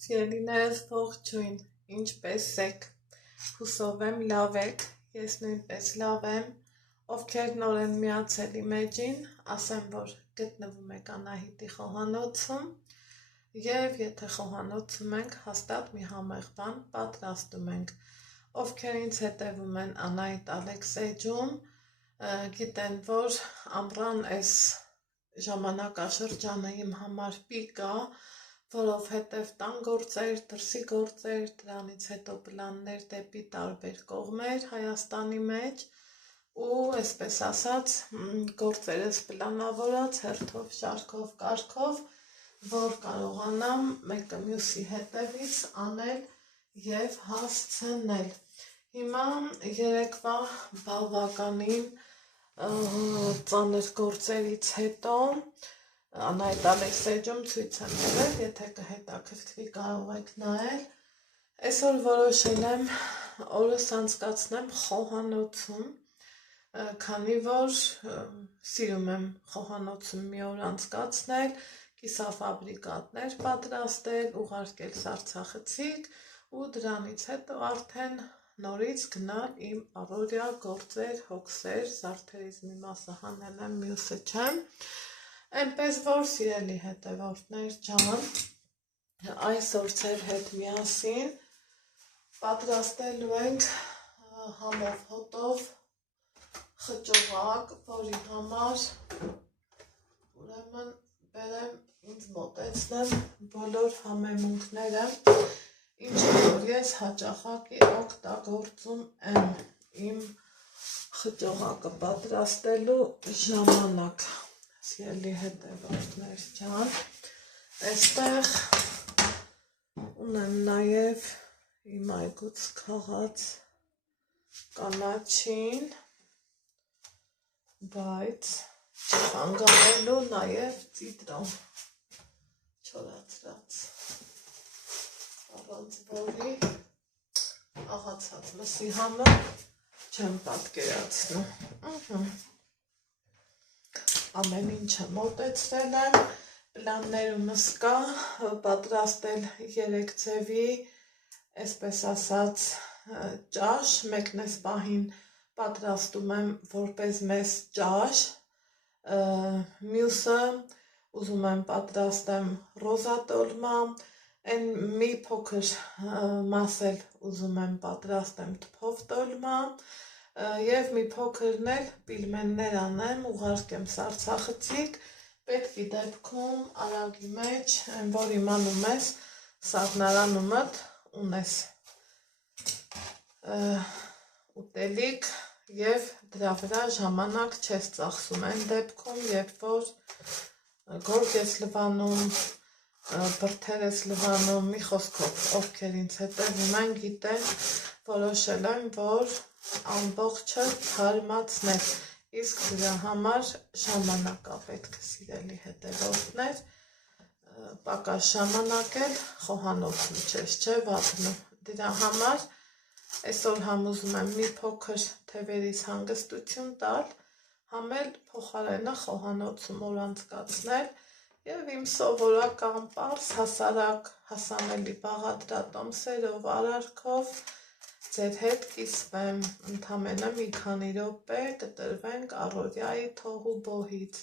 Սիրելիներս ողջույն, ինչպես եք, հուսով եմ լավ եք, ես նույնպես լավ եմ, ովքեր նոր են միացել իմ էջին, ասեմ, որ գտնվում եք Անահիտի խոհանոցում և եթե խոհանոցում ենք, հաստատ մի համեղ բան պատրաստում ենք, ովքեր ինձ հետևում են Անահիտ Ալեքս էջում, գիտեն, որ ամռան այս ժամանակաշրջանը իմ համար պիկ է, որովհետև տան գործեր, դրսի գործեր, դրանից հետո պլաններ դեպի տարբեր կողմեր Հայաստանի մեջ ու այսպես ասած գործերս պլանավորած հերթով, շարքով, կարգով, որ կարողանամ մեկը մյուսի հետևից անել և հասցնել։ Հիմա երեկվա բավականին ծանր գործերից հետո Անահիտ Ալեքս էջում ցույց եմ եղել, եթե կհետաքրքրի կարող եք նայել։ Այսօր որոշել եմ օրս անցկացնեմ խոհանոցում, քանի որ սիրում եմ խոհանոցում մի օր անցկացնել, կիսաֆաբրիկատներ պատրաստել, ուղարկել Սարցախցիկ ու դրանից հետո արդեն նորից գնալ իմ առօրյա գործեր, հոգսեր, զարդերից մի մասը հանել եմ, մյուսը չեմ։ Այնպես որ սիրելի հետևորդներ ջան, այսօր ձեր հետ միասին պատրաստելու ենք համով հոտով խճողակ, որի համար ուրեմն բերեմ ինձ մոտեցնեմ բոլոր համեմունքները, ինչը որ ես հաճախակի օգտագործում եմ իմ խճողակը պատրաստելու ժամանակ, սիրելի հետևորդներ ջան, այստեղ ունեմ նաև իմ այգուց քաղած կանաչին, բայց չխանգարելու նաև ծիտրոն չորացրած, առանց որի աղացած մսի համը չեմ պատկերացնում։ Ամեն ինչը մոտեցրել եմ, պլաններումս կա պատրաստել 3 ձևի, այսպես ասած, ճաշ, մեկն այս պահին պատրաստում եմ որպես մեծ ճաշ, մյուսը ուզում եմ պատրաստեմ ռոզատոլմա, այն մի փոքր մաս էլ ուզում եմ պատրաստեմ թփով տոլմա և մի փոքրն էլ պիլմեններ անեմ, ուղարկեմ Սարցախցիկ, պետքի դեպքում արագի մեջ, այն որ իմանում ես, սաղնարանումդ ունես ուտելիք և դրա վրա ժամանակ չես ծախսում, այն դեպքում, երբ որ գորգ ես լվանում, բրդեր ես լվանում, մի խոսքով, ովքեր ինձ հետևում են, գիտեն, որոշել եմ, որ ամբողջը թարմացնել, իսկ դրա համար ժամանակ է պետք, սիրելի հետևորդներ, պակաս ժամանակ էլ խոհանոցում չես, չէ վատնում, դրա համար այսօր համ ուզում եմ մի փոքր թևերից հանգստություն տալ, համ էլ փոխարենը խոհանոցում օր անցկացնել և իմ սովորական պարզ հասարակ հասանելի բաղադրատոմսերով, արարքով ձեր հետ կիսվեմ, ընդամենը մի քանի րոպե կտրվենք առօրյայի թող ու բոհից,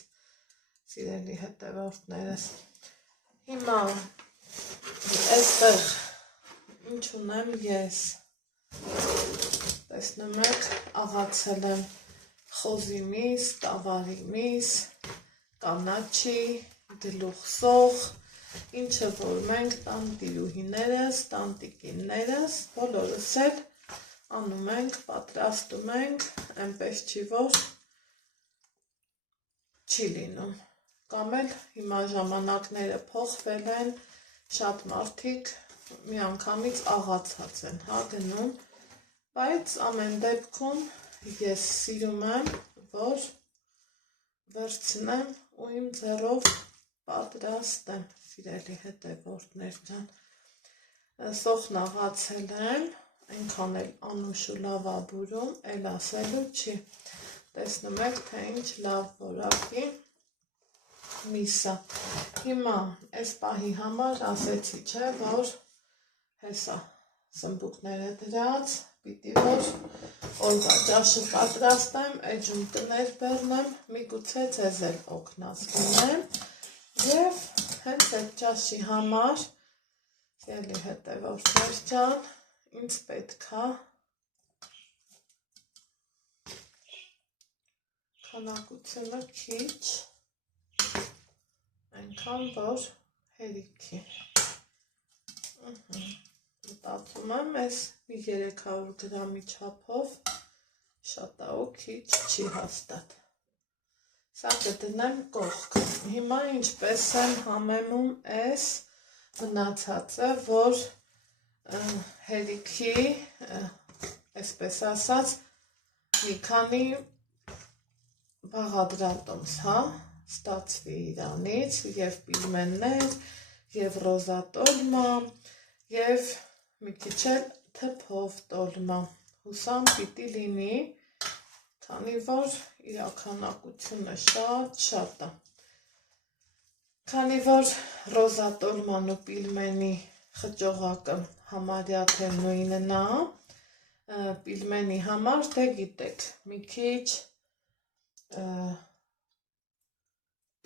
սիրելի հետևորդներս։ Հիմա այստեղ ինչ ունեմ ես, տեսնում եք, աղացել եմ խոզի միս, տավարի միս, կանաչի, գլուխսող, ինչը որ մենք տանտիրուհիներս, տանտիկիններս, բոլորս էլ անում ենք, պատրաստում ենք, այնպես չի, որ չի լինում, կամ էլ հիմա ժամանակները փոխվել են, շատ մարդիկ միանգամից աղացած են գնում, բայց ամեն դեպքում ես սիրում եմ, որ վերցնեմ ու իմ ձեռով պատրաստեմ, սիրելի հետևորդներ ջան, սոխն աղացել եմ, այնքան էլ անուշ ու լավաբուրում, էլ ասելու չի, տեսնում եք, թե ինչ լավ որակի միսա։ Հիմա այս պահի համար ասեցի, չէ, որ Հեսա սմբուկները դրած, պիտի որ օրվա ճաշը պատրաստեմ, էջում տներ բեռնեմ, միգուցե ձեզ էլ օգնած լինեմ և հենց այդ ճաշի համար ելի հետևորդներ ջան, ինձ պետք է քանակությունը քիչ, այնքան որ հերիքի մտածում եմ ես մի 300 գրամի չափով շատ է ու քիչ չի հաստատ սա կդնեմ կողք հիմա ինչպես եմ համեմում ես մնացածը որ հերիքի այսպես ասած մի քանի բաղադրատոմս ստացվի իրանից և պիլմեններ և ռոզա տոլմա և մի քիչ էլ թփով տոլմա հուսամ պիտի լինի քանի որ իրաքանակությունը շատ է քանի որ ռոզա տոլման ու պիլմենի խճողակը համարյա թե նույնն է պիլմենի համար դե գիտեք մի քիչ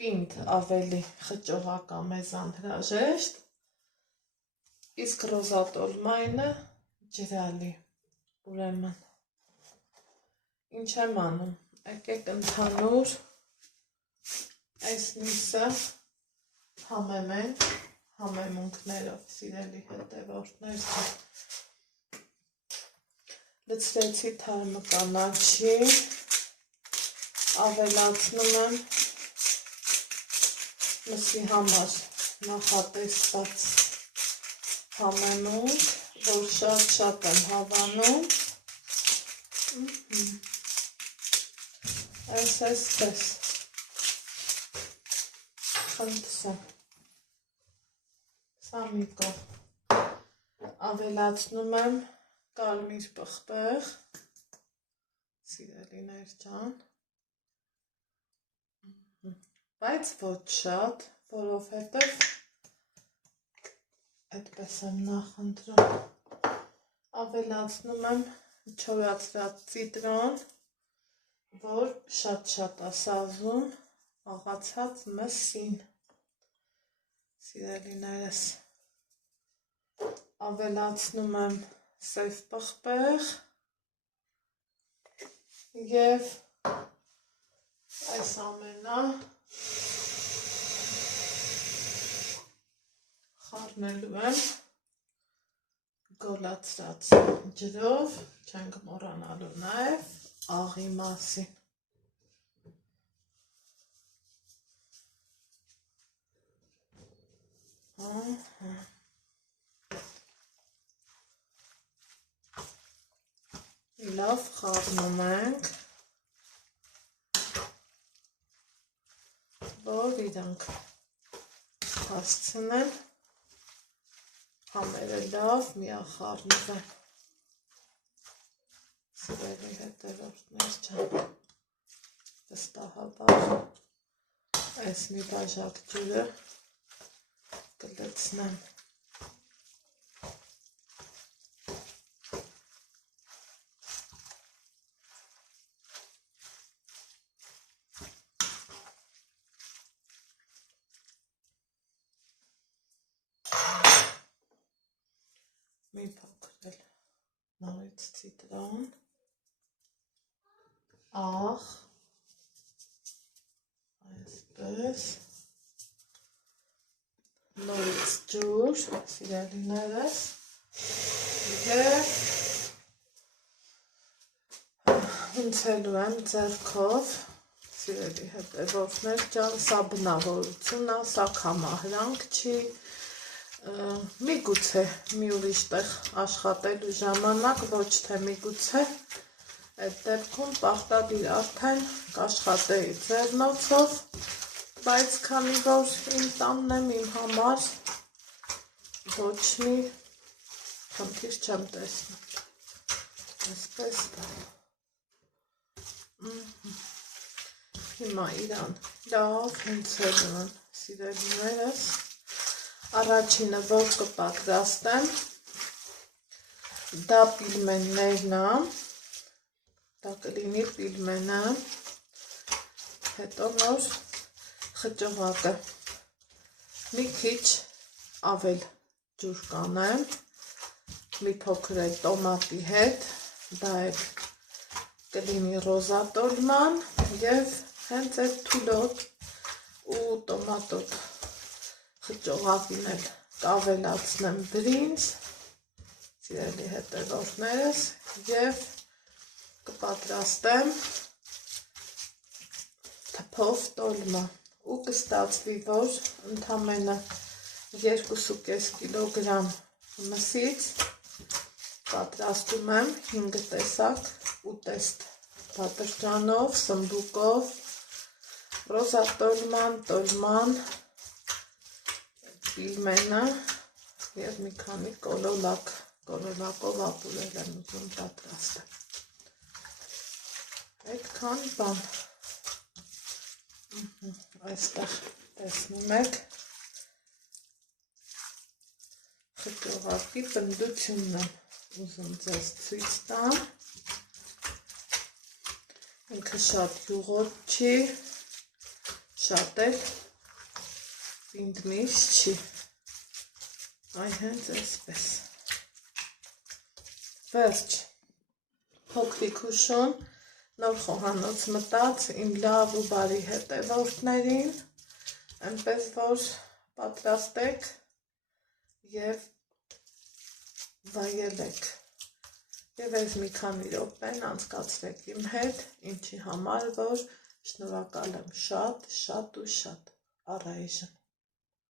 պինդ ավելի խճողակ է մեզ անհրաժեշտ իսկ ռոզա տոլմայինը ջրալի ուրեմն ինչ եմ անում եկեք ընդհանուր այս միսը համեմենք համեմունքներով սիրելի հետևորդներ լցրեցի թարմը կանաչի ավելացնում եմ մսի համար նախատեսված համեմունք, որ շատ եմ հավանում այսպես խնդսեմ սա մի կողմ ավելացնում եմ կարմիր պղպեղ սիրելիներ ջան բայց ոչ շատ որովհետև այդպես եմ նախընտրում ավելացնում եմ չորացրած ծիտրոն որ շատ է սազում աղացած մսին սիրելիներս ավելացնում եմ սև պղպեղ և այս ամենը խառնելու եմ գոլացրած ջրով չենք մոռանալու նաև աղի մասին լավ խառնում ենք որ իրանք հասցնեն համերը լավ միախառնվեն սիրելի հետևորդներ ջան վստահաբար այս մի բաժակ ջուրը կլցնեմ մի փոքր էլ նորից ցիտրոն, աղ, այսպես, նորից ջուր, սիրելիներս, և հնցելու եմ ձեռքով, սիրելի հետևորդներ ջան, սա բնավորություն է, սա կամահրանք չի, միգուցե մի ուրիշ տեղ աշխատելու ժամանակ, ոչ թե միգուցե, այդ դեպքում պարտադիր արդեն կաշխատեի ձեռնոցով, բայց քանի որ իմ տանն եմ իմ համար, ոչ մի խնդիր չեմ տեսնում, այսպես հիմա իրան լավ հնցելու եմ սիրելիներս, առաջինը որ կպատրաստեմ, դա պիլմեններն է, դա կլինի պիլմենը, հետո նոր խճողակը, մի քիչ ավել ջուր կանեմ, մի փոքր էլ տոմատի հետ, դա էլ կլինի ռոզատոլման և հենց այդ թուլոտ ու տոմատոտ խճողակին էլ կավելացնեմ բրինձ, սիրելի հետևորդներս, և կպատրաստեմ թփով տոլմա ու կստացվի, որ ընդամենը 2.5 կիլոգրամ մսից պատրաստում եմ 5 տեսակ ուտեստ բադրջանով, սմբուկով, ռոզատոլման, տոլման, պիլմենը և մի քանի կոլոլակով ապուրել եմ ուզում պատրաստել։ Այդքան բան, այստեղ տեսնում եք խճողակի պնդությունն եմ ուզում ձեզ ցույց տամ, ինքը շատ յուղոտ չի, շատ էլ պինդմիշ չի, այ հենց այսպես, վերջ, փոքրիկ հուշում, նոր խոհանոց մտած իմ լավ ու բարի հետևորդներին, այնպես որ պատրաստեք և վայելեք և այս մի քանի րոպեն անցկացրեք իմ հետ, ինչի համար որ շնորհակալ եմ շատ ու շատ, առայժմ։